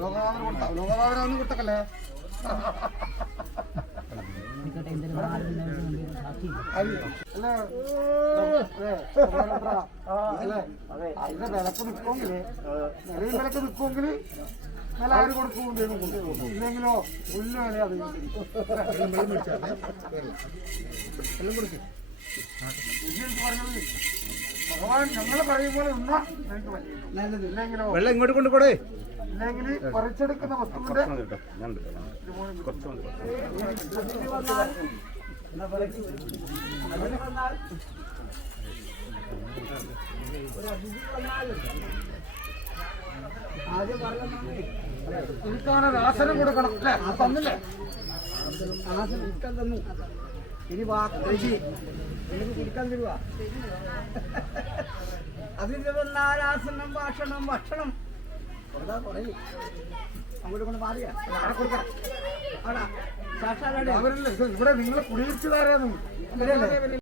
ലോകവാദനൊന്നും കിട്ടക്കല്ലേ. അതിന്റെ വിലക്ക് നിൽക്കുമെങ്കില് നിലയും വിലക്ക് നിൽക്കുമെങ്കില് നല്ല ആര് കൊടുക്കുമെങ്കിലും ഇല്ലെങ്കിലോ പുല്ല് വില അത് പറഞ്ഞത് ഭഗവാൻ ഞങ്ങൾ പറയും പോലെ ഉണ്ണാ എനിക്ക് പറ്റില്ല. ഇല്ലെങ്കിലോ വെള്ളം ഇങ്ങോട്ട് കൊണ്ടുപോടേ. ഇല്ലെങ്കിൽ പറിച്ചെടുക്കുന്ന വസ്തുവിന്റെ എനിക്കാണ് രാസനം കൊടുക്കണം അല്ലേ? തന്നില്ലേ? ആസനം ഇരിക്കാൻ തന്നു. ഇനി വാക്കി എനിക്ക് കുടിക്കാൻ തരുവാ. അതിന്റെ വന്നാൽ ആസനം ഭാഷണം ഭക്ഷണം പറയും. അങ്ങോട്ട് കൊണ്ട് മാറിയാ കൊടുക്കാം. ഇവിടെ നിങ്ങൾ കുടിയിരിച്ചുകാരാണ്.